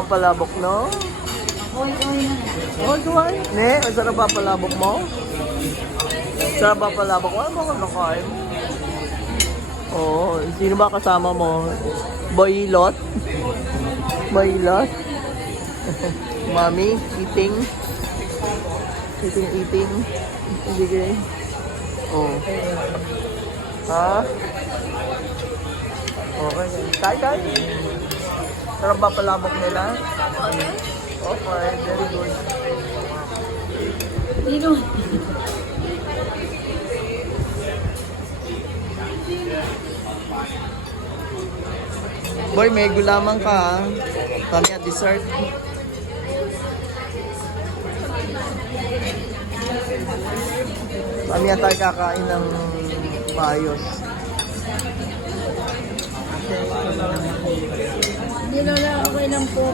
ang palabok, no? Oh, duway. Ne, ang sarap ba palabok mo? Sarap ba palabok mo? Ano ba nakain? Oo, sino ba kasama mo? Boylot? Boylot? Mommy, eating? Eating? Hindi kayo? Oo. Ha? Okay. Kay. Sarap ba palabok nila? Okay, very good. Dino. Boy, may gulaman ka ha. Kami at dessert. Kami at tayo kakain ng maayos. Hindi lola, okay lang po.